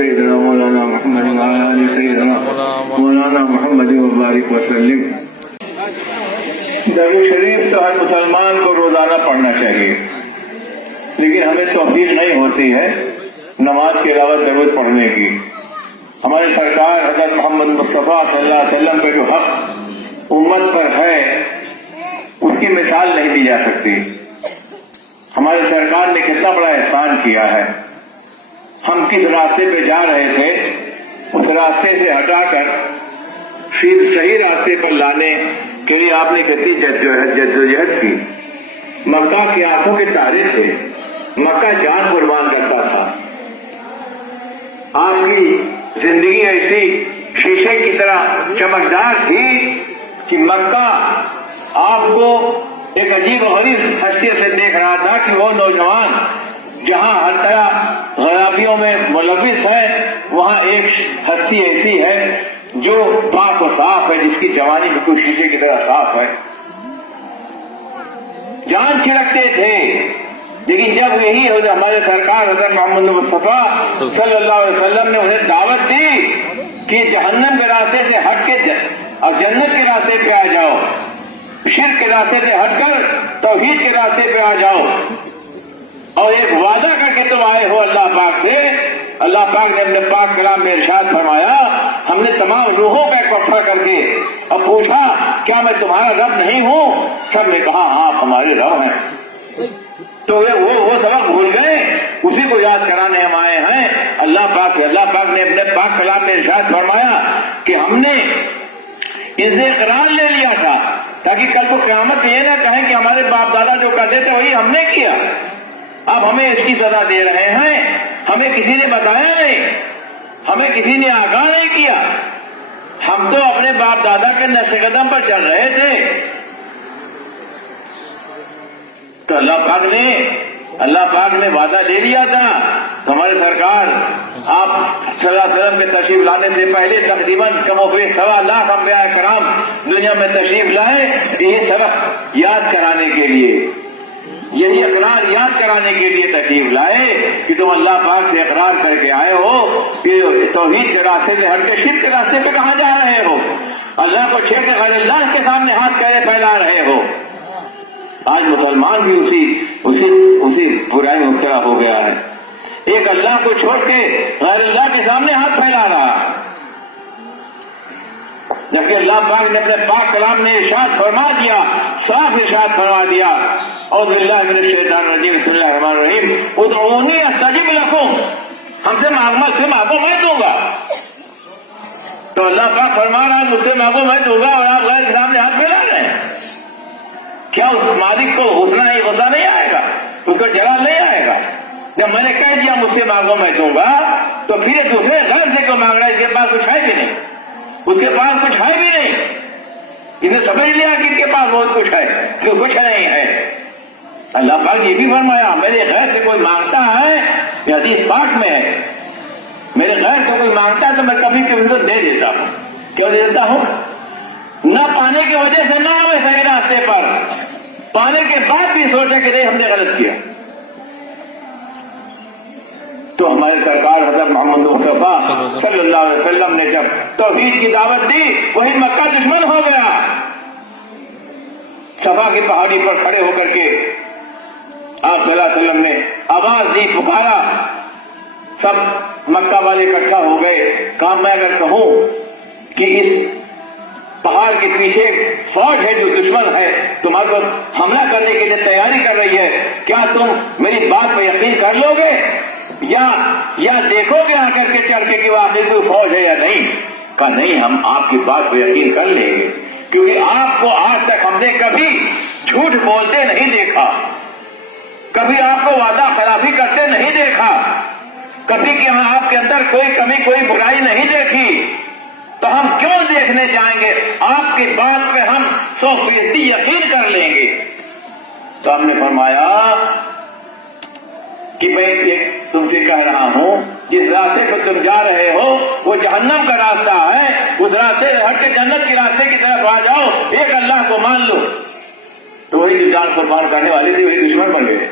سيدنا مولانا محمد وعلى آل سيدنا مولانا محمد وبارک وسلم۔ درود شریف تو ہر مسلمان کو روزانہ پڑھنا چاہیے، لیکن ہمیں توفیق نہیں ہوتی ہے نماز کے علاوہ درود پڑھنے کی۔ ہمارے سرکار حضرت محمد مصطفیٰ صلی اللہ علیہ وسلم کا جو حق امت پر ہے اس کی مثال نہیں دی جا سکتی۔ ہمارے سرکار نے کتنا بڑا احسان کیا ہے۔ ہم کس راستے پہ جا رہے تھے اس راستے سے ہٹا کر صحیح راستے پر لانے کے لیے آپ نے کتنی جدوجہد کی۔ مکہ کی آنکھوں کے تارے تھے، مکہ جان قربان کرتا تھا۔ آپ کی زندگی ایسی شیشے کی طرح چمکدار تھی کہ مکہ آپ کو ایک عجیب و غریب حیثیت سے دیکھ رہا تھا کہ وہ نوجوان جہاں ہر طرح خرابیوں میں ملوث ہے، وہاں ایک ہستی ایسی ہے جو پاک و صاف ہے، جس کی جوانی بالکل شیشے کی طرح صاف ہے۔ جان چھڑکتے تھے، لیکن جب یہی ہمارے سرکار حضرت محمد مصطفیٰ صلی اللہ علیہ وسلم نے انہیں دعوت دی کہ جہنم کے راستے سے ہٹ کے اور جنت کے راستے پہ آ جاؤ، شرک کے راستے سے ہٹ کر توحید کے راستے پہ آ جاؤ، اور ایک وعدہ کر کے تم آئے ہو اللہ پاک سے۔ اللہ پاک نے اپنے پاک کلام میں ارشاد فرمایا، ہم نے تمام روحوں کا اکٹھا کر کے اور پوچھا کیا میں تمہارا رب نہیں ہوں؟ سب نے کہا ہاں آپ ہمارے رب ہیں۔ تو وہ سبق بھول گئے، اسی کو یاد کرانے ہم آئے ہیں۔ اللہ پاک نے اپنے پاک کلام میں ارشاد فرمایا کہ ہم نے ان سے اقرار لے لیا تھا تاکہ کل کو قیامت یہ نہ کہیں کہ ہمارے باپ دادا جو کرتے تھے وہی ہم نے کیا۔ اب ہمیں اس کی سزا دے رہے ہیں، ہمیں کسی نے بتایا نہیں، ہمیں کسی نے آگاہ نہیں کیا، ہم تو اپنے باپ دادا کے نقش قدم پر چل رہے تھے۔ تو اللہ پاک نے وعدہ لے لیا تھا۔ ہمارے سرکار آپ صلی اللہ علیہ وسلم کے تشریف لانے سے پہلے تقریباً کم و بیش 1.25 لاکھ انبیاء کرام دنیا میں تشریف لائے، یہ سبق یاد کرانے کے لیے، یہی اقرار یاد کرانے کے لیے تشریف لائے کہ تم اللہ پاک سے اقرار کر کے آئے ہو کہ توحید کے راستے سے ہٹ کے شرک کے راستے پہ کہاں جا رہے ہو، اللہ کو چھوڑ کے غیر اللہ کے سامنے ہاتھ کیسے پھیلا رہے ہو۔ آج مسلمان بھی اسی برائی میں مبتلا ہو گیا ہے، ایک اللہ کو چھوڑ کے غیر اللہ کے سامنے ہاتھ پھیلا رہا، جبکہ اللہ پاک نے اپنے پاک کلام میں ارشاد فرما دیا، صاف ارشاد فرما دیا، اعوذ باللہ من الشیطان الرجیم، بسم اللہ الرحمن الرحیم، ادعونی استجب لکم، ہم سے مانگو میں دوں گا۔ تو اللہ پاک فرما رہا ہے مجھ سے مانگو میں دوں گا، اور آپ غیر کے سامنے ہاتھ پھیلا رہے ہیں۔ کیا اس مالک کو غصہ نہیں آئے گا، اس کو جلال نہیں آئے گا؟ جب میں نے کہہ دیا مجھ سے مانگو میں دوں گا، تو پھر یہ دوسرے غیر سے کو مانگ رہا ہے، اس کے پاس کچھ ہے بھی نہیں، اس کے پاس کچھ ہے بھی نہیں، انہیں سمجھ لیا کہ ان کے پاس بہت کچھ ہے، کہ کچھ نہیں ہے۔ اللہ پاک یہ بھی فرمایا میرے غیر سے کوئی مانگتا ہے، یہ حدیث پاک میں ہے، میرے غیر سے کوئی مانگتا ہے تو میں کبھی کبھی کو دے دیتا ہوں۔ کیوں دے دیتا ہوں؟ نہ پانے کی وجہ سے نہ ہمیں صحیح راستے پر، پانے کے بعد بھی سوچے کہ نہیں ہم نے غلط کیا۔ تو ہمارے سرکار حضرت محمد مصطفیٰ صلی اللہ علیہ وسلم نے جب توحید کی دعوت دی، وہی مکہ دشمن ہو گیا۔ صفا کی پہاڑی پر کھڑے ہو کر کے آپ صلی اللہ علیہ وسلم نے آواز دی، پکارا، سب مکہ والے اکٹھا ہو گئے۔ کہا میں اگر کہوں کہ اس پہاڑ کے پیچھے فوج ہے جو دشمن ہے تمہارے کو حملہ کرنے کے لیے تیاری کر رہی ہے، کیا تم میری بات پہ یقین کر لو گے یا دیکھو گے آ کر کے چڑھ کے کہ واقعی کوئی فوج ہے یا نہیں؟ کہا نہیں، ہم آپ کی بات پہ یقین کر لیں گے، کیونکہ آپ کو آج تک ہم نے کبھی جھوٹ بولتے نہیں دیکھا، کبھی آپ کو وعدہ خلافی کرتے نہیں دیکھا، کبھی کہ آپ کے اندر کوئی کمی کوئی برائی نہیں دیکھی، تو ہم کیوں دیکھنے جائیں گے؟ آپ کی بات پہ ہم 100% یقین کر لیں گے۔ تو ہم نے فرمایا کہ میں تم سے کہہ رہا ہوں جس راستے پہ تم جا رہے ہو وہ جہنم کا راستہ ہے، اس راستے ہٹ کے جنت کے راستے کی طرف آ جاؤ، ایک اللہ کو مان لو۔ تو وہی جان قربان کرنے والے تھے، وہی دشمن بن گئے،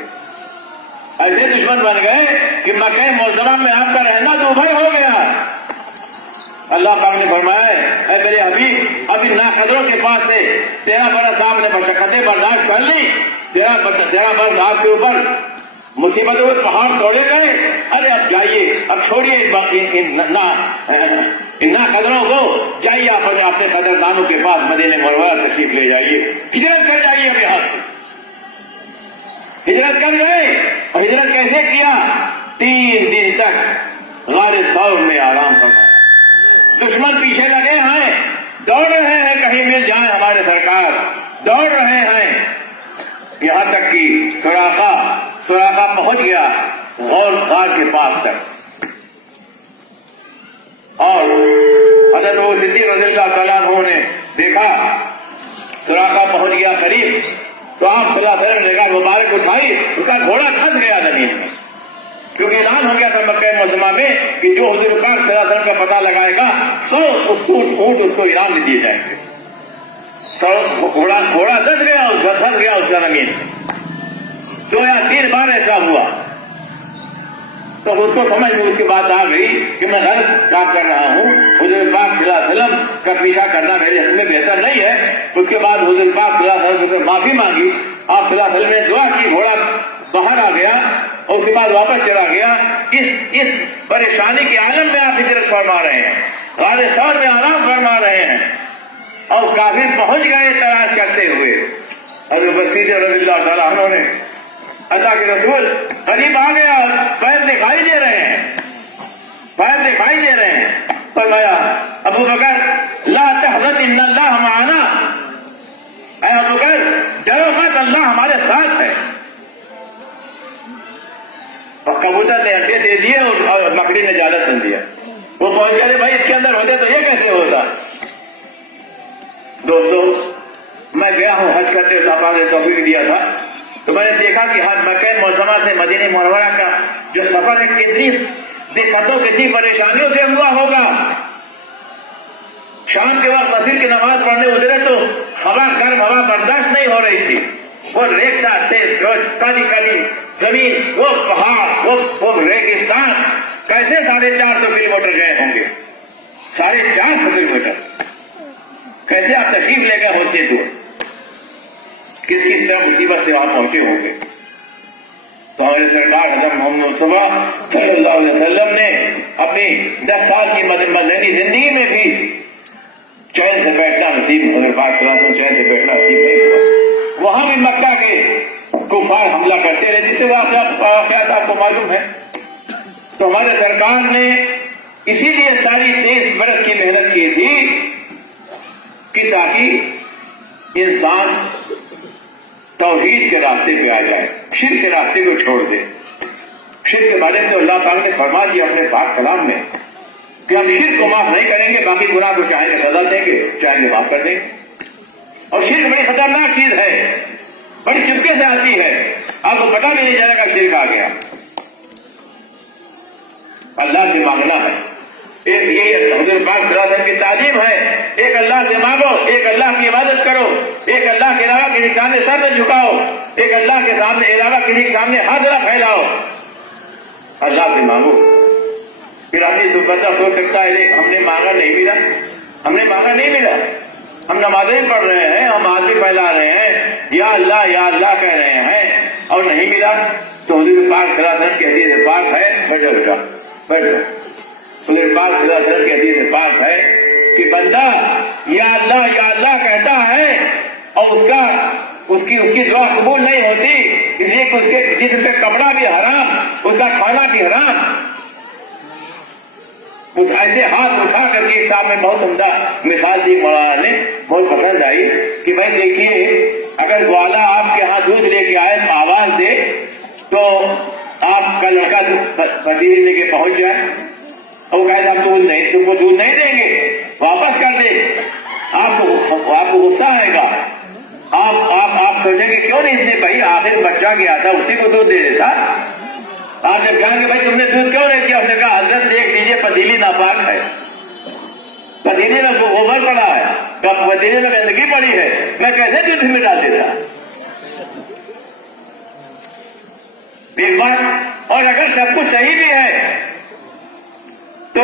ایسے دشمن بن گئے کہ مکہ معظمہ میں آپ کا رہنا تو بھائی ہو گیا۔ اللہ پاک نے فرمایا ہے اے میرے حبیب اب ان ناقدروں کے پاس سے 13 برس آپ نے مشقتیں برداشت کر لی، 13 برس آپ کے اوپر مصیبتوں کے پہاڑ توڑے گئے، ارے اب جائیے، اب چھوڑیے ان ناقدروں کو، جائیے آپ اپنے قدردانوں کے پاس مدینہ منورہ تشریف لے جائیے، ہجرت کر جائیے اب یہاں سے۔ ہجرت کر گئے، اور ہجرت کیسے کیا؟ 3 دن تک غار ثور میں آرام فرمایا۔ دشمن پیچھے لگے ہیں، دوڑ رہے ہیں کہیں مل جائیں ہمارے سرکار، دوڑ رہے ہیں، یہاں تک کہ سراقہ پہنچ گیا غار کے پاس تک، اور حضرت ابو صدیق رضی اللہ تعالیٰ عنہ نے دیکھا سراقہ پہنچ گیا قریب، تو آپ صلی اللہ علیہ وسلم نے کہا مبارک اٹھائی، اس کا گھوڑا پھنس گیا زمین میں، کیونکہ اعلان ہو گیا تھا مکہ معظمہ میں کہ جو حضور پاک صلی اللہ علیہ وسلم کا پتہ لگائے گا 100 اونٹ اس کو انعام میں دیے جائیں گے۔ گھوڑا دس گیا اس کا زمین، 2 یا 3 بار ایسا ہوا، تو اس کو سمجھ میں اس کی بات آ گئی کہ میں غلط کام کر رہا ہوں، حضور پاک صلی اللہ علیہ وسلم کا پیچھا کرنا میرے حق میں بہتر نہیں ہے۔ اس کے بعد حضور پاک صلی اللہ علیہ وسلم سے معافی مانگی، آپ صلی اللہ علیہ وسلم نے دعا کی، گھوڑا باہر آ گیا، اور اس کے بعد واپس چلا گیا۔ اس پریشانی کے عالم میں آپ ہجرت فرما رہے ہیں، غار ثور میں آرام فرما رہے ہیں، اور کافر پہنچ گئے تلاش کرتے ہوئے، اور صدیق رضی اللہ تعالیٰ عنہ نے اللہ کے رسول قریب آ گیا، پیر دکھائی دے رہے ہیں، فرمایا ابو بکر لا تحزن ان اللہ معنا، اے ابو بکر ڈرو مت، اللہ ہمارے ساتھ ہے۔ اور کبوتر نے انڈے دے دیے اور مکڑی نے جالت بن دیا، وہ پہنچ گئے بھائی اس کے اندر ہوتے تو یہ کیسے ہوتا۔ دوستو میں گیا ہوں حج کرتے ہوئے، اللہ نے توفیق دیا تھا، تو میں نے دیکھا کہ حج مکہ معظمہ سے مدینہ منورہ کا جو سفر ہے کتنی دقتوں کتنی پریشانیوں سے ہوا ہوگا۔ شام کے وقت مسجد کی نماز پڑھنے اترے تو ہوا گرم ہوا برداشت نہیں ہو رہی تھی، وہ ریختہ تیز کالی زمین، وہ پہاڑ، وہ ریگستان، کیسے 450 کلومیٹر گئے ہوں گے، 450 کلومیٹر کیسے آپ تشریف لے گئے ہوتے دور، کس طرح مصیبت سے آپ پہنچے ہوں گے۔ تو ہمارے سرکار حضرت محمد مصطفیٰ صلی اللہ علیہ وسلم نے اپنی 10 سال کی مدنی زندگی میں بھی چین سے بیٹھنا نصیب، حضرت پاک صلی اللہ علیہ وسلم چین سے بیٹھنا نصیب نہیں ہوا۔ وہاں بھی مکہ کے کفار حملہ کرتے رہے، جس سے واقعات آپ کو معلوم ہے۔ تو ہمارے سرکار نے اسی لیے ساری 23 برس کی محنت کی تھی کہ تاکہ انسان توحید کے راستے پہ آ جائے، شرک کے راستے کو چھوڑ دے۔ شرک کے بارے میں اللہ تعالیٰ نے فرما دیا اپنے پاک کلام میں کہ ہم شرک کو معاف نہیں کریں گے، باقی گناہ کو چاہیں گے سزا دیں گے، چاہیں گے معاف کر دیں گے۔ اور شرک بڑی خطرناک چیز ہے، بڑی چپکے سے آتی ہے، آپ کو پتہ بھی نہیں چلے گا شرک آ گیا۔ اللہ سے مانگنا ہے، یہ حضور پاک صلی اللہ علیہ وسلم کی تعلیم ہے، ایک اللہ سے مانگو، ایک اللہ کی عبادت کرو، ایک اللہ کے علاوہ کسی کے سامنے سر نہ جھکاؤ، ایک اللہ کے سامنے علاوہ کسی کے سامنے ہاتھ نہ پھیلاؤ، اللہ سے مانگو۔ پھر آدمی تو بندہ سوچ سکتا ہے ہم نے مانگا نہیں ملا، ہم نمازیں پڑھ رہے ہیں، ہم ہاتھ بھی پھیلا رہے ہیں، یا اللہ کہہ رہے ہیں اور نہیں ملا۔ تو حضور پاک صلی اللہ علیہ وسلم کی حدیث پاک ہے، بیٹھو حضور پاک صلی اللہ علیہ وسلم کی حدیث پاک ہے کہ بندہ یا اللہ کہتا ہے اور اس کی دعا قبول نہیں ہوتی، اس لیے کہ اس کے جسم پہ کپڑا بھی حرام، اس کا کھانا بھی حرام۔ کچھ ایسے ہاتھ اٹھا کر کے صاحب میں بہت عمدہ مثال دی، مولانا نے بہت پسند آئی کہ بھائی دیکھیے اگر گوالا آپ کے ہاں دودھ لے کے آئے تو آواز دے تو آپ کا لڑکا پتیلی لے کے پہنچ جائے اور وہ کہے ہم تم کو دودھ نہیں دیں گے، واپس کر دے، آپ کو غصہ آئے گا، آپ سوچیں گے کیوں نہیں اس نے بھائی آخر بچہ گیا تھا اسی کو دودھ دے دیتا۔ آپ جب کہیں گے بھائی تم نے دودھ کیوں نہیں دیا، اس نے کہا حضرت دیکھ لیجیے پتیلی ناپاک ہے، پتیلی میں گوبر پڑا ہے، پتیلی میں گندگی پڑی ہے، میں کیسے دودھ میں ڈال دیتا ایک بار۔ اور اگر سب کچھ صحیح بھی ہے تو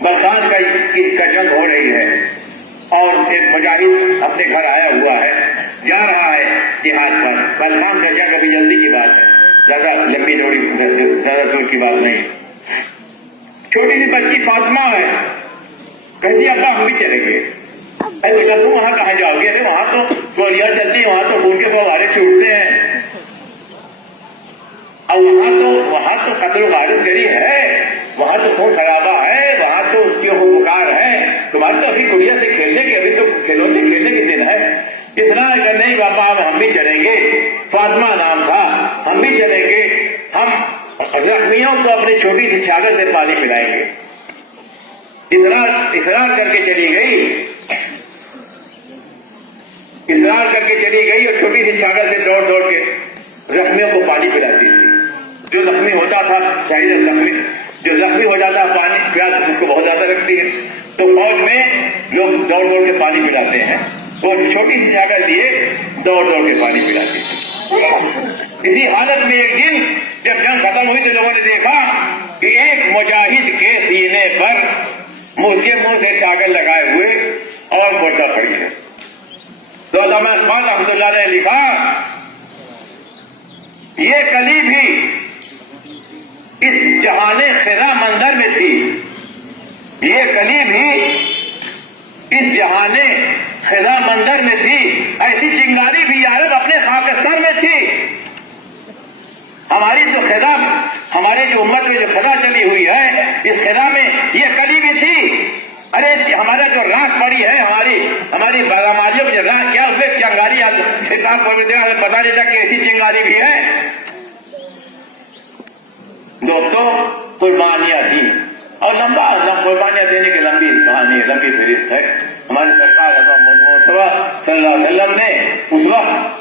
بلخان کا جنگ ہو رہی ہے اور ایک مجاہد اپنے گھر آیا ہوا ہے, جا رہا ہے جہاد پر. بلخان کا جنگ ابھی جلدی کی بات ہے, زیادہ لمبی دوڑی زیادہ دور کی بات نہیں. چھوٹی سی بچی فاطمہ ہے, کہتی ابا ہم بھی چلیں گے. ارے بیٹا تم وہاں کہاں جاؤ گے؟ ارے وہاں تو گولیاں چلتی ہیں, وہاں تو خون کے فوارے چھوٹتے ہیں, اور وہاں تو قتل و غارت گری ہے, وہاں تو خون خرابہ ہے, وہاں تو اس کی بخار ہے. تمہاری تو ابھی گڑیا سے کھیلنے کے, ابھی تو کھیلونے کھیلنے کے دن ہے. اصرار کرنے کے بابا ہم بھی چلیں گے. فاطمہ نام تھا, ہم بھی چلیں گے. ہم زخمیوں کو اپنی چھوٹی سی چھاگل سے پانی پلائیں گے. اصرار کر کے چلی گئی, اصرار کر کے چلی گئی اور چھوٹی سی چھاگل سے دوڑ دوڑ کے زخمیوں کو پانی پلاتی تھی. جو زخمی ہوتا تھا, جو زخمی ہو جاتا ہے پانی پیاس اس کو بہت زیادہ لگتی ہے, تو فوج میں لوگ دوڑ دوڑ کے پانی پلاتے ہیں, وہ چھوٹی سی چھاگل لیے دوڑ دوڑ کے پانی پلاتی تھی. اسی حالت میں ایک دن جب جنگ ختم ہوئی تو لوگوں نے دیکھا کہ ایک مجاہد کے سینے پر اس کے منہ سے چھاگل لگائے ہوئے اور مردہ کھڑی ہے. تو علامہ اقبال رحمۃ اللہ نے لکھا, یہ کلی بھی اس جہان خرا منظر میں تھی, یہ کلی بھی اس جہان خرا منظر میں تھی, ایسی چنگاری بھی یارب اپنے خاکستر میں تھی. ہماری تو خدا, ہمارے جو امت میں جو خدا چلی ہوئی ہے, اس خدا میں یہ کلی بھی تھی. ارے ہمارا جو راک پڑی ہے, ہماری بارامالیوں میں جو راک کیا, اس میں چنگاری پتا نہیں تھا کہ ایسی چنگاری بھی ہے. دوستوں قربانیاں دی, اور لمبا قربانیاں دینے کی لمبی کہانی ہے, لمبی فہرست ہے. ہماری سرکار صلی اللہ علیہ وسلم نے اس وقت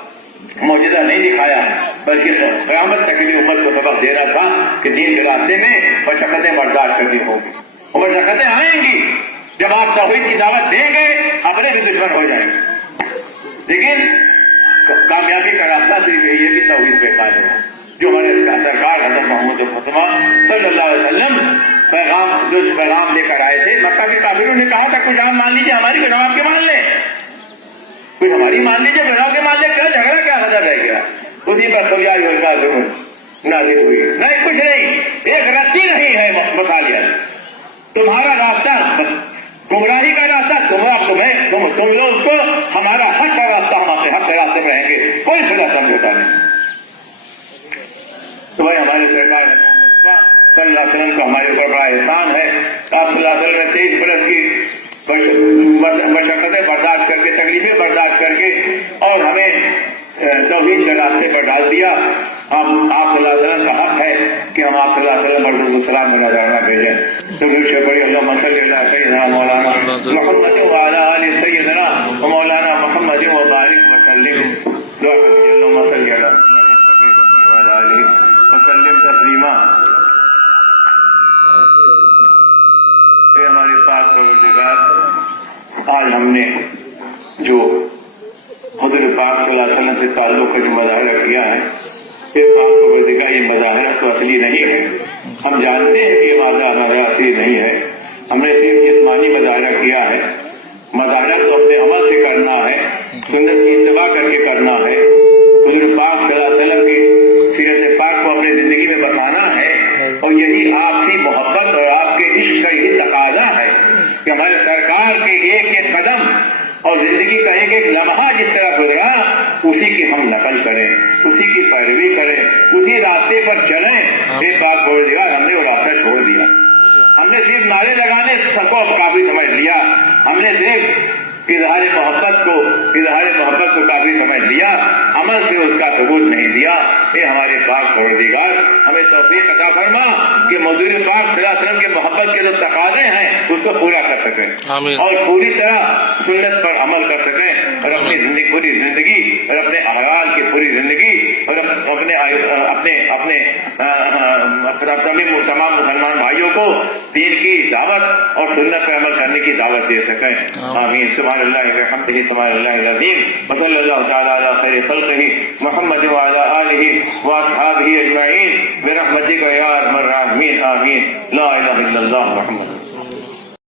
معجزہ نہیں دکھایا, بلکہ قیامت تک بھی امت کو سبق دے رہا تھا کہ دین کے راستے میں مشقتیں برداشت کرنی ہوگی, اور مشقتیں آئیں گی. جب آپ توحید کی دعوت دیں گے اپنے بھی دشمن ہو جائیں گے, لیکن کامیابی کا راستہ صرف یہی ہے کہ توحید پہ قائم رہنا. جو ہمارے سرکار حضرت محمد مصطفیٰ صلی اللہ علیہ وسلم جو پیغام لے کر آئے تھے, مکہ کے کافروں نے کہا تھا کچھ آپ مان لیجیے, ہماری کوئی نواب کے مان لیں, کوئی ہماری مان لیجیے, بناؤ کے مان لیں, کیا جھگڑا کیا حضرت رہ گیا. اسی پر سویائی ہوگا ضرور نازل ہوئی. نہیں کچھ نہیں, ایک رتی نہیں ہے مصالحت. تمہارا راستہ گمراہی کا راستہ, تم لوگ اس کو, ہمارا حق کا راستہ, ہم اپنے حق کے راستے میں رہیں گے, کوئی فرا سمجھوتا نہیں. تو بھائی ہمارے سرکار صلی اللہ علیہ وسلم کو ہمارے اوپر بڑا احسان ہے. آپ صلی اللہ علیہ وسلم نے 23 برس کی مشقتیں برداشت کر کے, تکلیفیں برداشت کر کے, اور ہمیں توحید کے راستے پر ڈال دیا. ہم آپ صلی اللہ علیہ وسلم کا حق ہے کہ ہم آپ صلی اللہ علیہ وسلم پر درود و سلام کا نذرانہ بھیجیں. تو پھر بڑی اللہم صلی علی سیدنا مولانا محمد وعلی آل سیدنا مولانا محمد وبارک وسلم. دعا کریے اللہم صلی علی وعلی آلہ وسلم تسلیما. اے ہمارے پاک پروردگار, آج ہم نے جو حضور پاک صلی اللہ علیہ وسلم سے تعلق کا جو مظاہرہ کیا ہے, یہ پاک پروردگار یہ مظاہرہ تو اصلی نہیں ہے. ہم جانتے ہیں کہ یہ مظاہرہ اصلی نہیں ہے. ہم نے صرف جسمانی مظاہرہ کیا ہے. مظاہرہ تو اپنے عمل سے کرنا ہے, سنت کی اتباع کر کے کرنا ہے. حضور پاک صلی اللہ علیہ وسلم کی سیرت پاک کو اپنی زندگی میں بتانا ہے, اور یہی آپ کی محبت اور آپ کے عشق کا یہی تقاضا ہے کہ ہمارے سرکار کے ایک ایک قدم اور زندگی کا ایک ایک لمحہ جس طرح گزرا, اسی کی ہم نقل کریں, اسی کی پیروی کریں, اسی راستے پر چلیں. ایک بات بول دیا, ہم نے وہ راستہ چھوڑ دیا. ہم نے صرف نعرے لگانے سب کو کافی سمجھ لیا, ہم نے صرف اظہار محبت کو کافی سمجھ لیا, عمل سے اس کا ثبوت نہیں دیا. اے ہمارے پاک پروردگار, ہمیں توفیق عطا فرما کہ حضور پاک صلی اللہ علیہ وسلم کے محبت کے جو تقاضے ہیں اس کو پورا کر سکیں, اور پوری طرح سنت پر عمل کر سکیں, اور اپنی زندگی پوری زندگی اور اپنے احوال کی پوری زندگی اور اپنے تمام مسلمان بھائیوں کو دین کی دعوت اور سنت پر عمل کرنے کی دعوت دے سکیں. آمین. سبحان اللہ وبحمدہ, سبحان اللہ العظیم, وصلی اللہ تعالی علی خیر خلقہ محمد وعلی آلہ واصحابہ اجمعین برحمتک یا ارحم الراحمین. آمین. لا الہ الا اللہ محمد